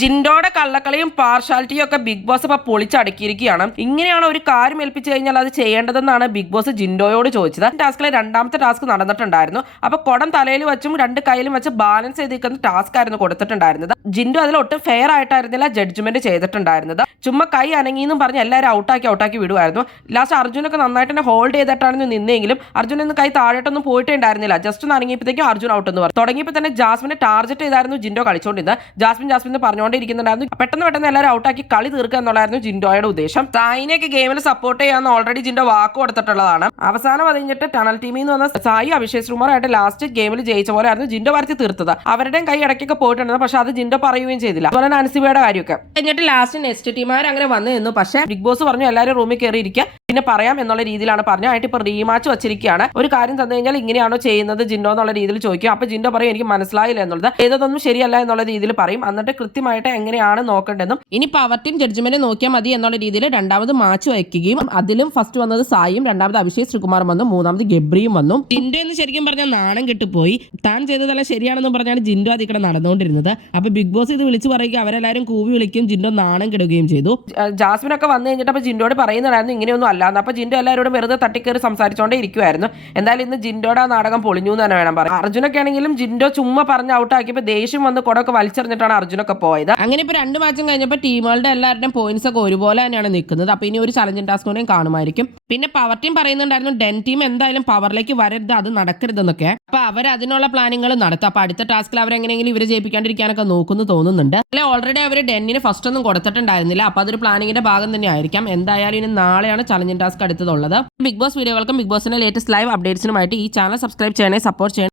ജിൻഡോയുടെ കള്ളക്കളിയും പാർഷ്യാലിറ്റിയും ഒക്കെ big boss ഇപ്പൊ പൊളിച്ചടക്കിയിരിക്കുകയാണ്. ഇങ്ങനെയാണ് ഒരു കാര്യം ഏൽപ്പിച്ചു കഴിഞ്ഞാൽ അത് ചെയ്യേണ്ടതെന്നാണ് ബിഗ് ബോസ് ജിൻഡോയോട് ചോദിച്ചത്. ടാസ്കിലെ രണ്ടാമത്തെ ടാസ്ക് നടന്നിട്ടുണ്ടായിരുന്നു. അപ്പൊ കുടം തലയിൽ വെച്ചും രണ്ട് കയ്യിലും വെച്ച് ബാലൻസ് ചെയ്തിരിക്കുന്ന ടാസ്ക് ആയിരുന്നു കൊടുത്തിട്ടുണ്ടായിരുന്നത്. ജിൻഡോ അതിൽ ഒട്ടും ഫെയർ ആയിട്ടായിരുന്നില്ല ജഡ്ജ്മെന്റ് ചെയ്തിട്ടുണ്ടായിരുന്നത്. ചുമ്മാ കൈ അനങ്ങിയെന്നും പറഞ്ഞ് എല്ലാവരും ഔട്ടാക്കി വിടുമായിരുന്നു. ലാസ്റ്റ് അർജുനൊക്കെ നന്നായിട്ട് തന്നെ ഹോൾഡ് ചെയ്തിട്ടാണ് നിന്നെങ്കിലും അർജുൻ ഇന്ന് കൈ താഴോട്ടൊന്നും പോയിട്ടേ ഉണ്ടായിരുന്നില്ല. ജസ്റ്റ് ഒന്ന് അനങ്ങിയപ്പോഴത്തേക്കും അർജുൻ ഔട്ട് എന്ന് പറഞ്ഞു. തുടങ്ങിയപ്പോൾ തന്നെ ജാസ്മിനെ ടാർഗറ്റ് ചെയ്തായിരുന്നു ജിൻഡോ കളിച്ചുകൊണ്ടിരുന്നത്. ജാസ്മിൻ പറഞ്ഞുകൊണ്ടിരിക്കുന്നുണ്ടായിരുന്നു. പെട്ടെന്ന് എല്ലാവരും ഔട്ടാക്കി കളി തീർക്കുക എന്നുള്ളായിരുന്നു ജിൻഡോയുടെ ഉദ്ദേശം. സായിനെയൊക്കെ ഗെയിമിൽ സപ്പോർട്ട് ചെയ്യാന്ന് ഓൾറെഡി ജിൻഡോ വാക്ക് കൊടുത്തിട്ടുള്ളതാണ്. അവസാനം കഴിഞ്ഞിട്ട് ടണൽ ടീമിൽ നിന്ന് വന്ന സായി അഭിഷേക് ശ്രീകുമാറായിട്ട് ലാസ്റ്റ് ഗെയിമിൽ ജയിച്ച പോലെ ആയിരുന്നു ജിൻഡോ വരുത്തി തീർത്തത്. അവരുടെയും കൈ ഇടയ്ക്കൊക്കെ പോയിട്ടുണ്ടായിരുന്നു. പക്ഷെ അത് ജിൻഡോ പറയുകയും ചെയ്തില്ല. അതുപോലെ തന്നെ അൻസിബയുടെ കാര്യമൊക്കെ കഴിഞ്ഞിട്ട് ലാസ്റ്റ് നെക്സ്റ്റ് ടീമാർ അങ്ങനെ വന്നു നിന്നു. പക്ഷേ ബിഗ് ബോസ് പറഞ്ഞു എല്ലാവരും റൂമിൽ കയറിയിരിക്കുക, പിന്നെ പറയാം എന്നുള്ള രീതിയിലാണ് പറഞ്ഞത്. ആയിട്ട് ഇപ്പൊ റീമാച്ച് വെച്ചിരിക്കുകയാണ്. ഒരു കാര്യം തന്നു കഴിഞ്ഞാൽ ഇങ്ങനെയാണോ ചെയ്യുന്നത് ജിൻഡോ എന്നുള്ള രീതിയിൽ ചോദിക്കും. അപ്പൊ ജിൻഡോ പറയും എനിക്ക് മനസ്സിലായില്ല എന്നുള്ളത്, ഏതൊന്നും ശരിയല്ല എന്നുള്ള രീതിയിൽ പറയും. എന്നിട്ട് കൃത്യമായിട്ട് എങ്ങനെയാണ് നോക്കേണ്ടതെന്നും ഇനി പവർ ടീം ജഡ്ജ്മെന്റ് നോക്കിയാൽ മതി എന്നുള്ള രീതിയിൽ രണ്ടാമത് മാച്ച് വയ്ക്കുകയും അതിലും ഫസ്റ്റ് വന്നത് സായിയും, രണ്ടാമത് അഭിഷേക് ശ്രീകുമാറും വന്നു, മൂന്നാമത് ഗബ്രിയും വന്നു. ജിൻഡോ എന്ന് ശരിക്കും പറഞ്ഞാൽ നാണം കെട്ടുപോയി. താൻ ചെയ്തതല്ല ശരിയാണെന്ന് പറഞ്ഞാണ് ജിൻഡോ അതിക്കടെ നടന്നുകൊണ്ടിരുന്നത്. അപ്പൊ ബിഗ് ബോസ് ഇത് വിളിച്ചു പറയുക, അവരെല്ലാവരും കൂവി വിളിക്കുകയും ജിൻഡോ നാണം കെടുകയും ചെയ്തു. ജാസ്മിനൊക്കെ വന്നു കഴിഞ്ഞിട്ട് അപ്പൊ ജിൻഡോട് പറയുന്നുണ്ടായിരുന്നു ഇങ്ങനെയൊന്നും അല്ലാന്ന്. അപ്പൊ ജിൻഡോ എല്ലാവരോടും വെറുതെ തട്ടിക്കയറി സംസാരിച്ചോണ്ടേ ഇരിക്കുമായിരുന്നു. എന്തായാലും ഇന്ന് ജിൻഡോയുടെ ആ നാടകം പൊളിഞ്ഞു എന്ന് തന്നെ വേണം പറയാം. അർജുനൊക്കെ ആണെങ്കിലും ജിൻഡോ ചുമ്മാ പറഞ്ഞ് ഔട്ടാക്കിയപ്പോൾ ദേഷ്യം വന്ന് കുടൊക്കെ വലിച്ചെറിഞ്ഞിട്ടാണ് അർജുനൊക്കെ പോയത്. അങ്ങനെ ഇപ്പൊ രണ്ട് മാച്ചും കഴിഞ്ഞപ്പോൾ ടീമുകളുടെ എല്ലാവരുടെയും പോയിന്റ്സ് ഒക്കെ ഒരുപോലെ തന്നെയാണ് നിൽക്കുന്നത്. അപ്പൊ ഇനി ഒരു ചലഞ്ചിങ് ടാസ്ക് കൂടെയും കാണുമായിരിക്കും. പിന്നെ പവർ ടീം പറയുന്നുണ്ടായിരുന്നു ഡെൻ ടീം എന്തായാലും പവറിലേക്ക് വരരുത്, അത് നടക്കരുതെന്നൊക്കെ. അപ്പൊ അവർ അതിനുള്ള പ്ലാനിങ്ങൾ നടത്തും. അപ്പൊ അടുത്ത ടാസ്കിൽ അവരെങ്ങനെയെങ്കിലും ഇവരെ ജയിപ്പിക്കാണ്ടിരിക്കാനൊക്കെ നോക്കുന്നു തോന്നുന്നുണ്ട്. അല്ലെ ഓൾറെഡി അവർ ഡെന്നിന് ഫസ്റ്റ് ഒന്നും കൊടുത്തിട്ടുണ്ടായിരുന്നില്ല. അപ്പൊ അതൊരു പ്ലാനിങ്ങിന്റെ ഭാഗം തന്നെ ആയിരിക്കാം. എന്തായാലും ഇനി നാളെയാണ് ചലഞ്ചിങ് ടാസ്ക് അടുത്തതുള്ളത്. ബിഗ് ബോസ് വീഡിയോകൾക്കും ബിഗ് ബോസിന്റെ ലേറ്റസ്റ്റ് ലൈവ് അപ്ഡേറ്റ്സിനുമായിട്ട് ഈ ചാനൽ സബ്സ്ക്രൈബ് ചെയ്യണേ, സപ്പോർട്ട് ചെയ്യണം.